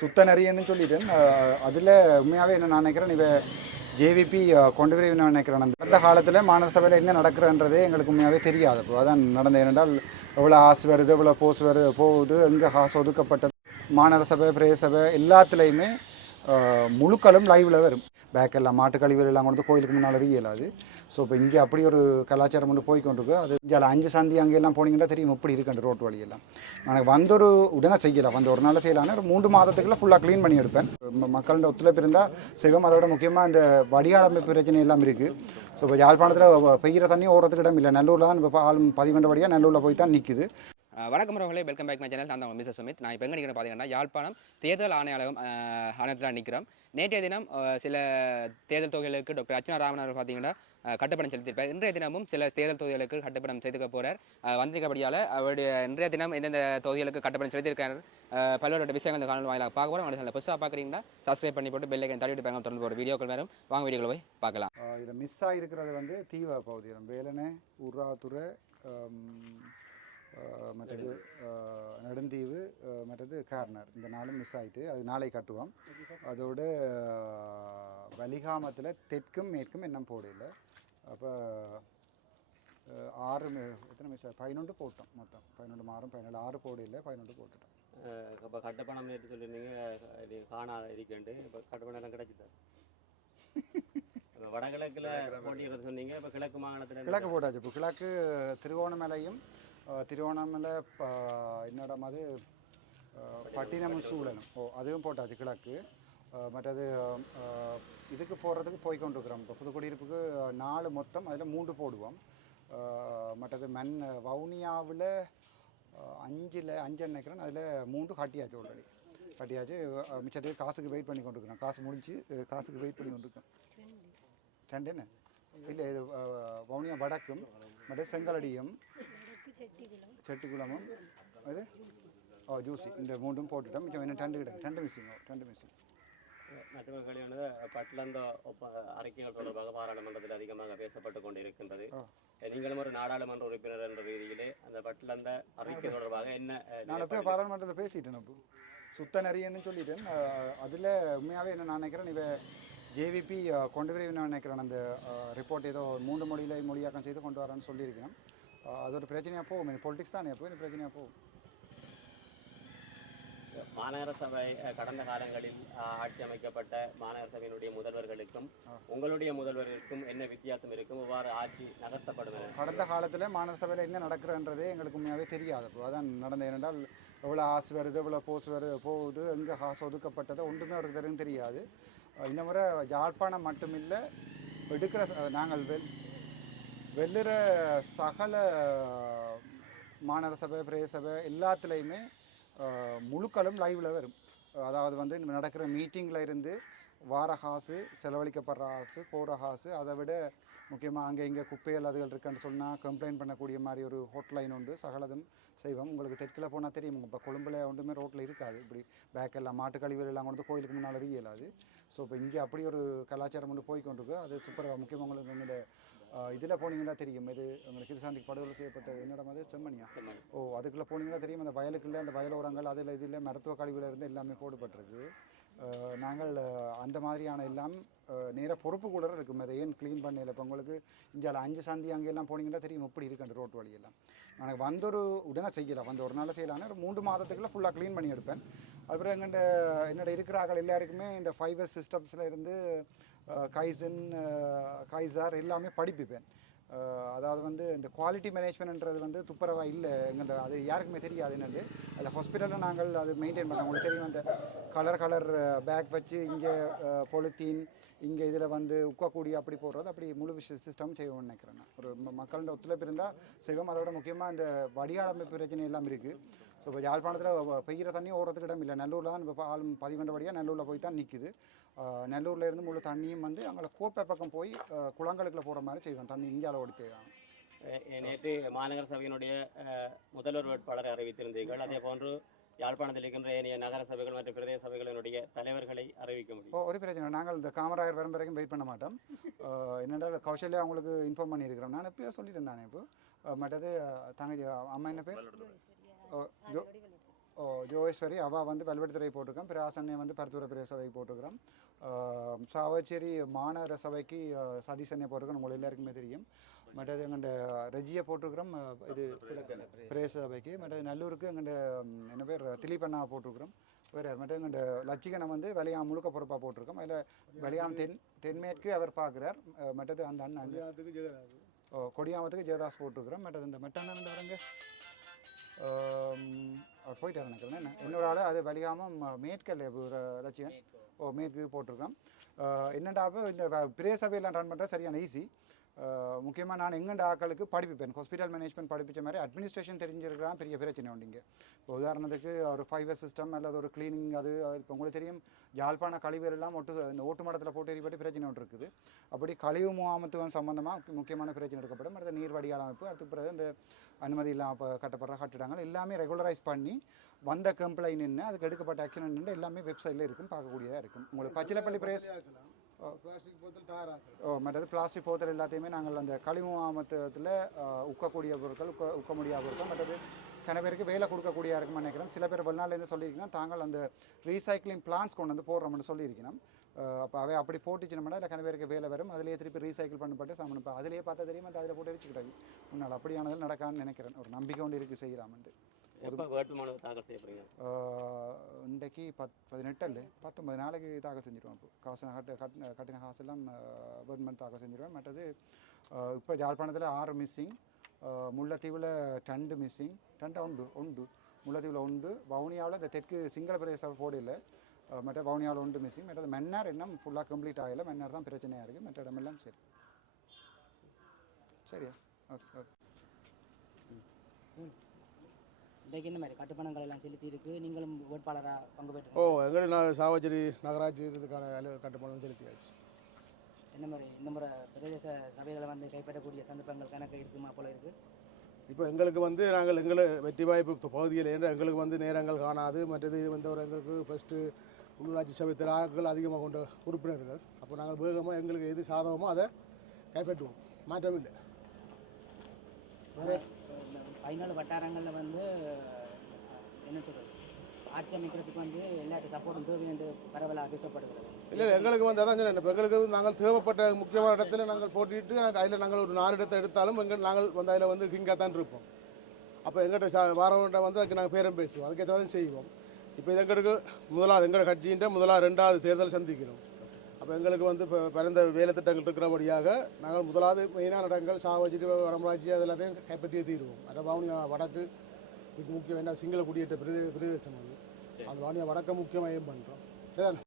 சுத்த நரியன்னு சொல்லிட்டு அதில் உண்மையாகவே என்ன நான் நினைக்கிறேன் இவ ஜேவிபி கொண்டு வர நினைக்கிறேன். அந்த காலத்தில் மாநகர சபையில் என்ன நடக்கிறன்றதே எங்களுக்கு உண்மையாகவே தெரியாது. அப்போ அதான் நடந்தது ஏனென்றால் எவ்வளோ ஆசு வருது எவ்வளோ போஸ் வருது போகுது எங்கே காசு ஒதுக்கப்பட்டது. மாநகர சபை பிரேசபை எல்லாத்துலேயுமே முழுக்களும் லைவில் வரும். பேக் எல்லாம் மாட்டு கழிவுகள் எல்லாம் கொண்டு வந்து கோயிலுக்கு முன்னால் இயலாது ஸோ இப்போ இங்கே அப்படி ஒரு கலாச்சாரம் ஒன்று போய் கொண்டிருக்கு. அது இந்தியாவில் அஞ்சு சந்தி அங்கெல்லாம் போனீங்கன்னா தெரியும் எப்படி இருக்கு ரோட் ரோட்டு வழியெல்லாம் எனக்கு வந்த ஒரு உடனே செய்யலாம் வந்த ஒரு நாள் செய்யலாம் ஒரு மூன்று மாதத்துக்குள்ள ஃபுல்லாக க்ளீன் பண்ணி எடுப்பேன். மக்களோட ஒத்துழைப்பு இருந்தால் செய்வோம் அதோட முக்கியமாக இந்த வடிகாலமைப்பு பிரச்சனை எல்லாம் இருக்குது ஸோ இப்போ யாழ்ப்பாணத்தில் பெய்கிற தண்ணி ஓடுறதுக்கு இடம் இல்லை. நல்லூரில் தான் இப்போ ஆள் பதிவெண்டபடியாக நல்லூரில் போய் தான் நிற்குது வணக்கம் உறவுகளே. வெல்கம் பேக் மை சேனல் நான் தான் சுமித். நான் இப்போ எங்கே நிற்கிறேன் பார்த்தீங்கன்னா யாழ்ப்பாணம் தேர்தல் ஆணையாளகம் ஆணையத்தில் நிற்கிறோம் நேற்றைய தினம் சில தேர்தல் தொகைகளுக்கு டாக்டர் அர்ச்சனா ராமன் அவர்கள் பார்த்தீங்கன்னா கட்டுப்பணம் செலுத்தியிருப்பார். இன்றைய தினமும் சில தேர்தல் தொகுதிகளுக்கு கட்டுப்பணம் செய்துக்க போகிறார் வந்திருக்கபடியால் அவருடைய இன்றைய தினம் எந்தெந்த தொகுதிகளுக்கு கட்டுப்பணம் செலுத்தியிருக்கார் பல்வேறு விஷயங்கள் இந்த காணொலி வாயிலாக பார்க்க போகிறோம் சேனல் புதுசாக பார்க்குறீங்கன்னா சப்ஸ்கிரைப் பண்ணி போட்டு பெல்லைக்கன் தள்ளிட்டு பாருங்க தொடர்ந்து போகிற வீடியோக்கள் வரும். வாங்க வீடியோக்கள் போய் பார்க்கலாம். இதில் மிஸ் ஆகிருக்கிறது வந்து தீவிர பகுதி. வேலனை உர்ராத்துறை மற்றது நெடுந்தீவு மற்றது கார்னர். இந்த நாளும் மிஸ் ஆயிட்டு அது நாளை கட்டுவோம். அதோட வலிகாமத்தில் தெற்கும் மேற்கும் இன்னும் போடல. அப்போ ஆறு எத்தனை மிஸ் பதினொன்று போட்டோம் மொத்தம். பதினொன்று மாறும் பதினேழு. ஆறு போடையில் பதினொன்று போட்டுட்டோம். இப்போ கட்டுப்பணம் நேற்று சொல்லியிருந்தீங்க இது காணாத இருக்கேன்ட்டு இப்போ கட்டுப்பணம் எல்லாம் கிடைச்சிதா? இப்போ வடகிழக்கில் போட்டியிடுறது சொன்னீங்க இப்போ கிழக்கு மாகாணத்தில் கிழக்கு போட்டாச்சு. இப்போ கிழக்கு திருவோணமலையும் ப- என்னிடம் அது பட்டினம் சூழலும் ஓ அதுவும் போட்டாச்சு கிழக்கு மற்றது இதுக்கு போகிறதுக்கு போய் கொண்டிருக்கிறோம் இப்போ புதுக்குடியிருப்புக்கு நாலு மொத்தம் அதில் மூன்று போடுவோம் மற்றது மண் வவுனியாவில் அஞ்சில் அஞ்சு நினைக்கிறேன் அதில் மூன்று கட்டியாச்சு ஆல்ரெடி கட்டியாச்சு அஹ், மிச்சத்துக்கு காசுக்கு வெயிட் பண்ணி கொண்டிருக்கிறோம் காசு முடிஞ்சு காசுக்கு வெயிட் பண்ணி கொண்டிருக்கோம் ரெண்டு என்ன இல்லை இது வவுனியா வடக்கும் மற்ற செங்கலடியும் செட்டிக்குளமும் அது ஓ ஜூசி இந்த மூண்டும் போட்டுட்டோம் மிச்சம் இன்னும் ரெண்டு கிட்ட ரெண்டு மிஸ்ஸிங் ரெண்டு மிஸ்ஸிங் கல்யாணது பட்லந்த ஒப்ப அறிக்கைகள் தொடர்பாக பாராளுமன்றத்தில் அதிகமாக பேசப்பட்டு கொண்டிருக்கின்றது. நீங்களும் ஒரு நாடாளுமன்ற உறுப்பினர் என்ற ரீதியிலே அந்த பட்லந்த அறிக்கை தொடர்பாக என்ன நான் எப்போ பாராளுமன்றத்தில் பேசிட்டேன் இப்போ சுத்த நரியன்னு சொல்லிட்டேன் அதில் உண்மையாகவே என்ன நான் நினைக்கிறேன் இவ ஜேவிபி கொண்டு வர நான் நினைக்கிறேன் அந்த ரிப்போர்ட் ஏதோ மூன்று மொழியில் மொழியாக்கம் செய்து கொண்டு வரேன்னு சொல்லியிருக்கிறேன் அஹ், அது ஒரு பிரச்சனையாக போகும் பொலிட்டிக்ஸ் தானே இந்த பிரச்சனையாக போகும் மாநகர சபை கடந்த காலங்களில் ஆட்சி அமைக்கப்பட்ட மாநகர சபையினுடைய முதல்வர்களுக்கும் உங்களுடைய முதல்வர்களுக்கும் என்ன வித்தியாசம் இருக்கும் எவ்வாறு ஆட்சி நகர்த்தப்படும் கடந்த காலத்தில் மாநகர சபையில் என்ன நடக்கிறன்றதே எங்களுக்கு உண்மையாகவே தெரியாது அதான் நடந்தது ஏனென்றால் எவ்வளோ ஆசு வருது எவ்வளோ போஸ் வருது போகுது எங்கே காசு ஒதுக்கப்பட்டது ஒன்றுமே அவருக்கு தெரியும் தெரியாது இந்த முறை யாழ்ப்பாணம் மட்டுமில்லை எடுக்கிற நாங்கள் வெல்லுற சகல மாநகர சபை பிரதேச சபை எல்லாத்துலேயுமே முழுக்களும் லைவில் வரும். அதாவது வந்து நடக்கிற மீட்டிங்கில் இருந்து வார காசு செலவழிக்கப்படுற காசு போகிற காசு அதை விட முக்கியமாக அங்கே இங்கே குப்பைகள் அதுகள் இருக்குன்னு சொன்னால் கம்ப்ளைண்ட் பண்ணக்கூடிய மாதிரி ஒரு ஹோட்லைன் உண்டு. சகலதும் செய்வோம். உங்களுக்கு தெற்கில் போனால் தெரியும். இப்போ கொழும்புல ஒன்றுமே ரோட்டில் இருக்காது. இப்படி பேக் எல்லாம் மாட்டு கழிவுகள் எல்லாம் கொண்டு கோயிலுக்கு முன்னால் இயலாது ஸோ இப்போ இங்கே அப்படி ஒரு கலாச்சாரம் ஒன்று போய் கொண்டிருக்கு. அது சூப்பராக முக்கியமாக உங்களுக்கு உங்களோட இதில் போனீங்கன்னா தெரியும். இது உங்களுக்கு கிருசாந்திக்கு படுகொலை செய்யப்பட்டது என்னிடம் அது? செம்மணியா ஓ அதுக்குள்ளே போனீங்கன்னா தெரியும். அந்த வயலுக்குள்ள அந்த வயலோரங்கள் அதில் இதில் மருத்துவ கழிவுல இருந்து எல்லாமே போடப்பட்டிருக்கு. அஹ், நாங்கள் அந்த மாதிரியான எல்லாம் நேராக பொறுப்பு கூட இருக்கும். அதை ஏன் க்ளீன் பண்ணல? இப்போ உங்களுக்கு இந்தியாவில் அஞ்சு சந்தி அங்கெல்லாம் போனீங்கன்னா தெரியும். எப்படி இருக்கு அந்த ரோட்டு வழியெல்லாம் எனக்கு வந்த ஒரு உடனே செய்யலாம் வந்து ஒரு நாள் செய்யலாம்னா ஒரு மூன்று மாதத்துக்குள்ள ஃபுல்லாக க்ளீன் பண்ணி எடுப்பேன். அப்புறம் எங்கள்கிட்ட என்னோட இருக்கிறார்கள் எல்லாருக்குமே இந்த ஃபைவர் சிஸ்டம்ஸில் இருந்து கைசன் கைசார் எல்லாமே படிப்பிப்பேன். அதாவது வந்து இந்த குவாலிட்டி மேனேஜ்மெண்ட்ன்றது வந்து துப்புரவாக இல்லை எங்கள்கிட்ட அது யாருக்குமே தெரியாது என்னது. அதில் ஹாஸ்பிட்டலில் நாங்கள் அது மெயின்டைன் பண்ணோம். உங்களுக்கு தெரியும் அந்த கலர் கலர் பேக் வச்சு இங்கே பொலித்தீன் இங்கே இதில் வந்து உக்கக்கூடிய அப்படி போடுறது. அப்படி முழு விஷய சிஸ்டம் செய்வோம்னு நினைக்கிறேன் ஒரு மக்களோட ஒத்துழைப்பு இருந்தால் செய்வோம். அதோட முக்கியமாக இந்த வடிகாலமைப்பு பிரச்சனை எல்லாம் இருக்குது ஸோ இப்போ யாழ்ப்பாணத்தில் பெய்கிற தண்ணி ஓடுறதுக்கு இடம் இல்லை. நல்லூரில் தான் இப்போ ஆள் பதிவெண்டபடியாக நல்லூரில் போய் தான் நிற்குது நல்லூரில் இருந்து முழு தண்ணியும் வந்து அங்கே கோப்பை பக்கம் போய் குளங்களுக்குள்ள போகிற மாதிரி செய்வோம் தண்ணி இந்தியாவில் ஓடி தேவையான அஹ் நேற்று மாநகர சபையினுடைய முதல்வர் வேட்பாளரை அறிவித்திருந்தீர்கள். அதே போன்று யாழ்ப்பாணத்தில் இருக்கின்ற ஏனைய நகர சபைகள் மற்றும் பிரதேச சபைகளினுடைய தலைவர்களை அறிவிக்க முடியும். ஒரு பிரச்சனை. நாங்கள் இந்த காமராயர் வரும் வரைக்கும் வெயிட் பண்ண மாட்டோம். என்னென்றால் கௌசல்யா அவங்களுக்கு இன்ஃபார்ம் பண்ணியிருக்கிறோம். நான் எப்பயோ சொல்லிட்டு இருந்தானே இப்போ மற்றது தங்கச்சி அம்மா என்ன பேர்? ஜோ ஓ ஜோகேஸ்வரி அவள் வந்து வல்வெடுத்துறை போட்டிருக்கோம் பிராசன்னை வந்து பருத்துறை பிரதேச சபைக்கு போட்டிருக்கிறோம் சாவச்சேரி மாநகர சபைக்கு ஆஹ் சதீசன்னை போட்டிருக்கோம் உங்களுக்கு எல்லாருக்குமே தெரியும். மற்றது எங்கள்ட ரெஜியை போட்டிருக்கிறோம். இது பிரதேச சபைக்கு. மற்றது நல்லூருக்கு எங்கள்ட என்ன பேர் திலீபண்ணா போட்டிருக்கிறோம். வேறு மற்ற எங்கள்ட லட்சிகனை வந்து வெளியாம் முழுக்க பொறுப்பாக போட்டிருக்கோம். அதில் வெளியாம் தென் தென்மேற்கு அவர் பார்க்குறார். மற்றது அந்த அண்ணன். ஓ கொடியாமத்துக்கு ஜெயதாஸ் போட்டிருக்கிறோம். மற்றது இந்த மெட்டானந்த வரங்க அவர் போயிட்டார் நினைக்கிறேன் என்ன? இன்னொரு ஆள் அது வலிகாமம் மேற்கல் லட்சியம் ஓ மேற்கு போட்டிருக்கோம் அப்போ இந்த பிரே சபையெல்லாம் ரன் பண்ணுறது சரியான ஈஸி முக்கியமாக நான் எங்கண்ட ஆக்களுக்கு படிப்பிப்பேன் ஹாஸ்பிட்டல் மேனேஜ்மெண்ட் படிப்பிச்ச மாதிரி அட்மினிஸ்ட்ரேஷன் தெரிஞ்சிருக்கலாம் பெரிய பிரச்சனை உண்டுங்க இப்போ உதாரணத்துக்கு ஒரு ஃபைவர் சிஸ்டம் அல்லது ஒரு க்ளீனிங் அது இப்போ உங்களுக்கு தெரியும் யாழ்ப்பாண கழிவுகள் எல்லாம் ஒட்டு இந்த ஓட்டு மடத்தில் போட்டு எரிபட்டு பிரச்சனை ஒன்று இருக்குது. அப்படி கழிவு முகாமத்துவம் சம்பந்தமாக முக்கியமான பிரச்சனை எடுக்கப்படும். அடுத்த நீர் வடிகால் அமைப்பு அடுத்த பிறகு இந்த அனுமதி இல்லாமல் இப்போ கட்டப்படுற கட்டிடங்கள் எல்லாமே ரெகுலரைஸ் பண்ணி வந்த கம்ப்ளைண்ட் என்ன அதுக்கு எடுக்கப்பட்ட ஆக்ஷன் என்ன எல்லாமே வெப்சைட்டில் இருக்கும் பார்க்கக்கூடியதாக இருக்கும். உங்களுக்கு பச்சிலப்பள்ளி பிரேஸ் பிளாஸ்டிக் போத்தல் தயாராக்கலாம் ஓ மற்றது பிளாஸ்டிக் போத்தல் எல்லாத்தையுமே நாங்கள் அந்த கழிவு மாமத்தத்தில் உக்கக்கூடிய பொருட்கள் உக்க உக்க முடியாத பொருட்கள் மற்றது சில பேருக்கு வேலை கொடுக்கக்கூடிய இருக்குன்னு நினைக்கிறேன். சில பேர் வெளிநாட்டிலேருந்து சொல்லியிருக்கணும் தாங்கள் அந்த ரீசைக்ளிங் பிளான்ஸ் கொண்டு வந்து போடுறோம்னு சொல்லியிருக்கணும் அப்போ அவை அப்படி போட்டுச்சுனோம்னா இல்லை கன பேருக்கு வேலை வரும் அதிலேயே திருப்பி ரீசைக்கிள் பண்ணப்பட்டு சாமன் இப்போ அதிலேயே பார்த்தா தெரியுமா அதில் போட்டு வச்சுக்கிட்டாங்க முன்னால் அப்படியானதில் நடக்கான்னு நினைக்கிறேன். ஒரு நம்பிக்கை ஒன்று இருக்குது செய்கிறாமன்ட்டு எப்போ வேட்புமனு தாக்கல் செய்யப்படுங்க இன்றைக்கு பத் பதினெட்டு அல்ல பத்தொன்பது நாளைக்கு தாக்கல் செஞ்சிருவேன் இப்போ காசு கட்டு கட்டின கட்டின காசெல்லாம் கவர்மெண்ட் தாக்கல் செஞ்சிருவேன் மற்றது இப்போ யாழ்ப்பாணத்தில் ஆறு மிஸ்ஸிங் முல்லைத்தீவில் ரெண்டு மிஸ்ஸிங் ரெண்டு உண்டு உண்டு. முல்லைத்தீவில் உண்டு. வவுனியாவில் இந்த தெற்கு சிங்கள பிரதேச போடையில் மற்ற வவுனியாவில் உண்டு மிஸ்ஸிங் மற்றது மன்னார் இன்னும் ஃபுல்லாக கம்ப்ளீட் ஆகலை. மன்னார் தான் பிரச்சனையாக இருக்குது மற்ற இடமெல்லாம் சரி. சரியா? Okay okay. இன்றைக்கு என்ன மாதிரி கட்டுப்பணங்கள் எல்லாம் செலுத்தி இருக்கு. நீங்களும் வேட்பாளராக பங்கு ஓ பெற்று எங்களுக்கு நான் சாவச்சேரி நகராட்சி இதுக்கான கட்டுமானம் செலுத்தியாச்சு. என்ன மாதிரி இந்த முறை பிரதேச சபைகளை வந்து கைப்பற்றக்கூடிய சந்தர்ப்பங்கள் கணக்கு இருக்குமா போல இருக்கு? இப்போ எங்களுக்கு வந்து நாங்கள் எங்களை வெற்றி வாய்ப்பு பகுதியில் என்று எங்களுக்கு வந்து நேரங்கள் காணாது. மற்றது வந்து ஒரு எங்களுக்கு ஃபஸ்ட்டு உள்ளாட்சி சபை திராக்கள் அதிகமாக கொண்ட உறுப்பினர்கள். அப்போ நாங்கள் வேகமாக எங்களுக்கு எது சாதகமோ அதை கைப்பற்றுவோம். மாற்றம் இல்லை இந்த பதினாலு வட்டாரங்களில் வந்து என்ன சொல்கிறது ஆட்சி அமைக்கிறதுக்கு வந்து எல்லாருக்கும் சப்போர்ட்டும் தேவை என்று பரவலாக பேசப்படுகிறது. இல்லை இல்லை எங்களுக்கு வந்து அதான் சொன்னேன் எங்களுக்கு வந்து நாங்கள் தேவைப்பட்ட முக்கியமான இடத்துல நாங்கள் போட்டிட்டு அதில் நாங்கள் ஒரு நாலு இடத்தை எடுத்தாலும் எங்கள் நாங்கள் வந்து அதில் வந்து கிங்காக தான் இருப்போம். அப்போ எங்கள்கிட்ட சா வாரவன்ட்ட வந்து அதுக்கு நாங்கள் பேரம் பேசுவோம் அதுக்கேற்ற மாதிரி செய்வோம். இப்போ இது எங்களுக்கு முதலாவது எங்களோட கட்சியின் முதலாவது ரெண்டாவது தேர்தல் சந்திக்கிறோம். அப்போ எங்களுக்கு வந்து இப்போ பிறந்த வேலை திட்டங்கள் இருக்கிறபடியாக நாங்கள் முதலாவது மெயினான இடங்கள் சாவச்சிட்டு வடமராட்சி அது எல்லாத்தையும் கைப்பற்றியே தீருவோம். அதை வவுனியா வடக்கு இதுக்கு முக்கியம் என்ன சிங்கள குடியேற்ற பிரதே பிரதேசம் அது. அது வவுனியா வடக்க முக்கியமாக ஏம் பண்ணுறோம்